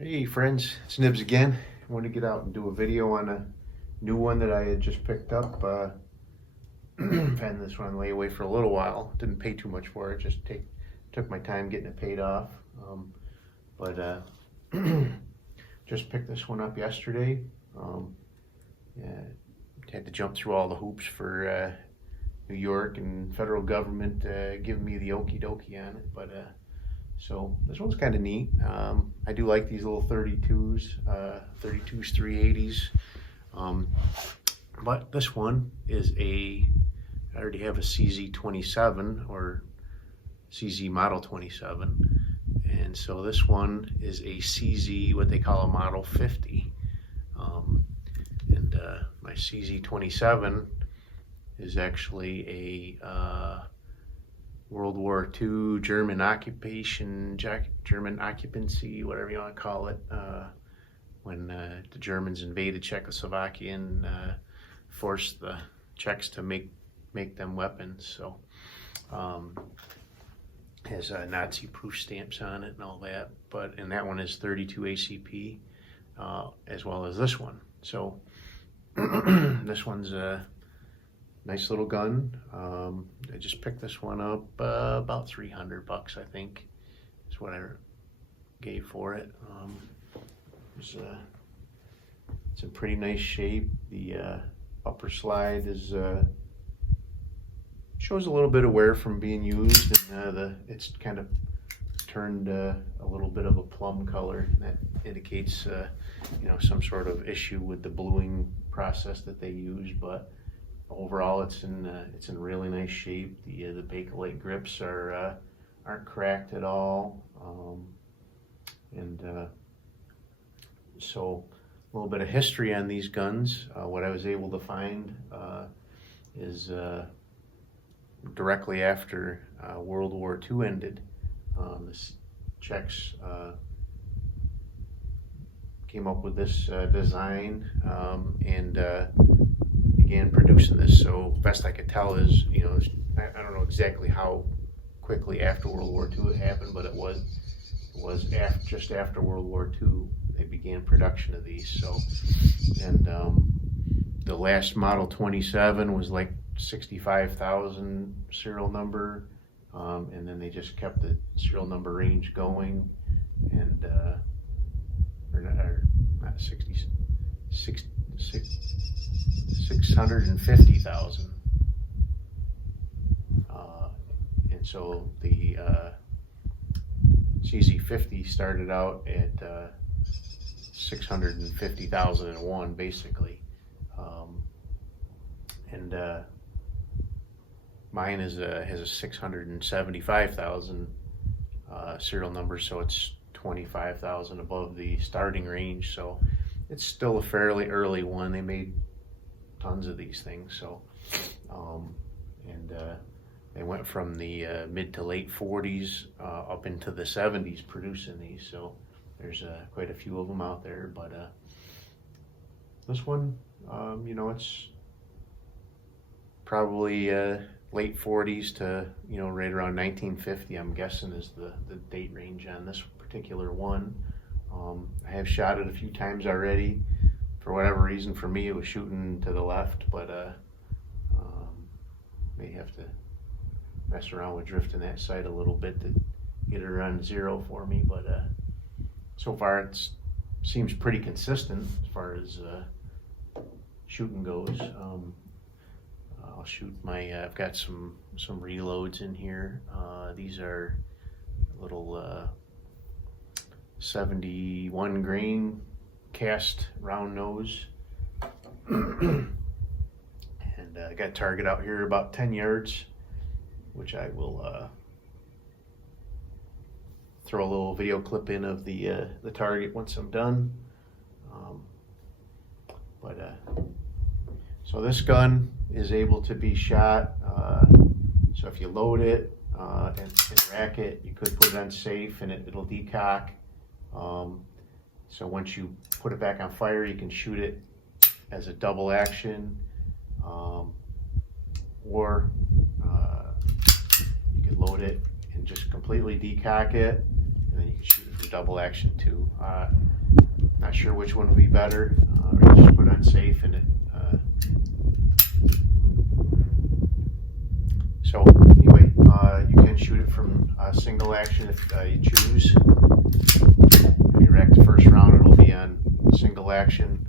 Hey friends, it's Nibs again. I wanted to get out and do a video on a new one that I had just picked up. I've had this one lay away for a little while. Didn't pay too much for it, just took my time getting it paid off. But just picked this one up yesterday. Yeah, had to jump through all the hoops for New York and federal government giving me the okie dokie on it. But so this one's kind of neat. I do like these little 32s, 380s. But this one is I already have a CZ27 or CZ Model 27. And so this one is a CZ, what they call a Model 50. My CZ27 is actually a World War II German occupancy, whatever you want to call it, when the Germans invaded Czechoslovakia and forced the Czechs to make them weapons. So has Nazi-proof stamps on it and all that. And that one is 32 ACP, as well as this one. So this one's a nice little gun. I just picked this one up about $300, I think, is what I gave for it. It's in pretty nice shape. The upper slide is shows a little bit of wear from being used, and it's kind of turned a little bit of a plum color. That indicates some sort of issue with the bluing process that they use, but overall it's in really nice shape. The Bakelite grips aren't cracked at all, so a little bit of history on these guns. What I was able to find is directly after World War II ended, the Czechs came up with this design and began producing this. So best I could tell is, I don't know exactly how quickly after World War II it happened, but it was just after World War II they began production of these. So, and the last Model 27 was like 65,000 serial number, and then they just kept the serial number range going, and or not 650,000, and so the CZ50 started out at 650,001 basically, and mine has a 675,000 serial number, so it's 25,000 above the starting range. So it's still a fairly early one. They made tons of these things. So they went from the mid to late 40s up into the 70s producing these. So there's quite a few of them out there. But this one, it's probably late 40s to right around 1950, I'm guessing, is the date range on this particular one. I have shot it a few times already. For whatever reason, for me it was shooting to the left, but may have to mess around with drifting that sight a little bit to get it around zero for me. But so far it seems pretty consistent as far as shooting goes. I'll shoot I've got some reloads in here. These are little 71 grain cast round nose. And I got target out here about 10 yards, which I will throw a little video clip in of the target once I'm done. So this gun is able to be shot. So if you load it and rack it, you could put it on safe and it'll decock. So once you put it back on fire, you can shoot it as a double action, or you could load it and just completely decock it, and then you can shoot it from double action too. Not sure which one would be better. Or just put on safe and it. So anyway, you can shoot it from single action if you choose. When you rack the first round, it'll be on single action.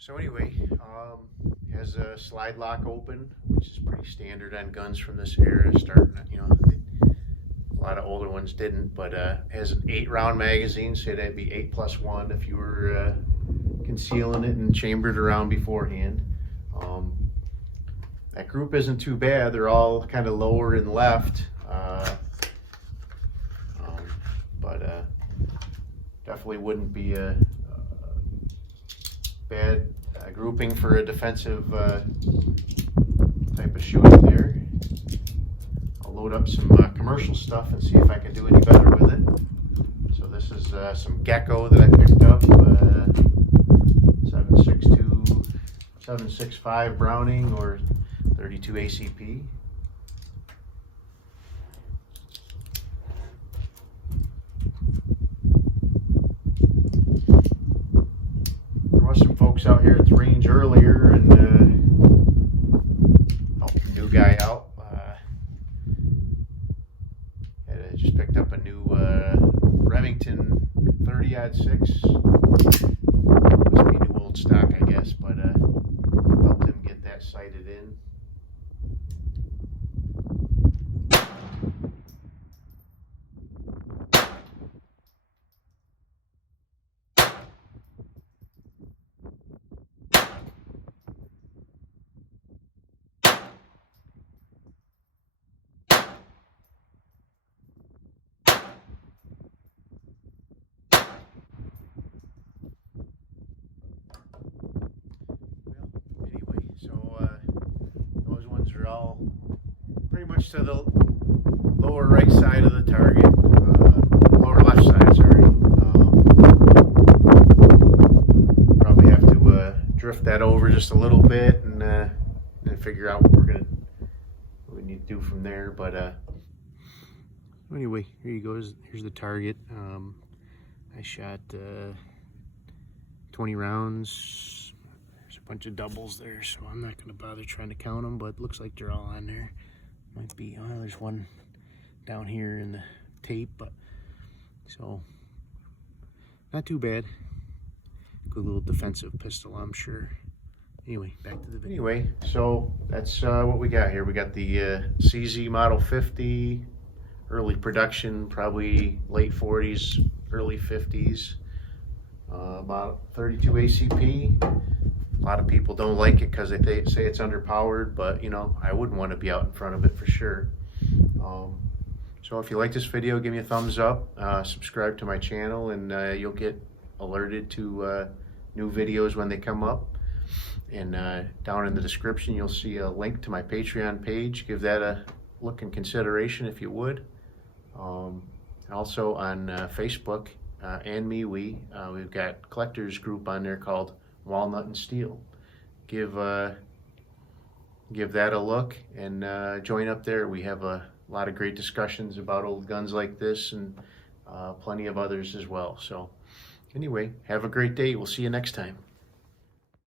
So anyway, has a slide lock open, which is pretty standard on guns from this era. Starting, a lot of older ones didn't, but has an 8-round magazine, so that'd be 8+1 if you were concealing it and chambered around beforehand. That group isn't too bad. They're all kind of lower and left, but definitely wouldn't be a bad grouping for a defensive type of shooting there. I'll load up some commercial stuff and see if I can do any better with it. So this is some Gecko that I picked up, 7.62, 7.65 Browning or 32 ACP. Some folks out here at the range earlier and helped a new guy out. Just picked up a new Remington 30-06. Must be new old stock, I guess, but helped him get that sighted in. Those ones are all pretty much to the lower right side of the target, lower left side, sorry. Probably have to drift that over just a little bit and figure out what we need to do from there. But anyway, here you go. Here's the target. I shot 20 rounds. There's a bunch of doubles there, so I'm not going to bother trying to count them, but it looks like they're all on there. Might be, oh, there's one down here in the tape, but so not too bad. Good little defensive pistol, I'm sure. Anyway, back to the video. Anyway, so that's what we got here. We got the CZ Model 50, early production, probably late 40s, early 50s. About 32 ACP. A lot of people don't like it because they say it's underpowered, but I wouldn't want to be out in front of it for sure. So if you like this video, give me a thumbs up, subscribe to my channel, and you'll get alerted to new videos when they come up. And down in the description, you'll see a link to my Patreon page. Give that a look and consideration if you would. Also on Facebook and MeWe, we've got collectors group on there called Walnut and Steel. Give that a look and join up there. We have a lot of great discussions about old guns like this and plenty of others as well. So anyway, have a great day. We'll see you next time.